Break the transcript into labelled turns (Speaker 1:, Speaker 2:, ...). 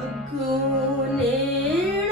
Speaker 1: Good name.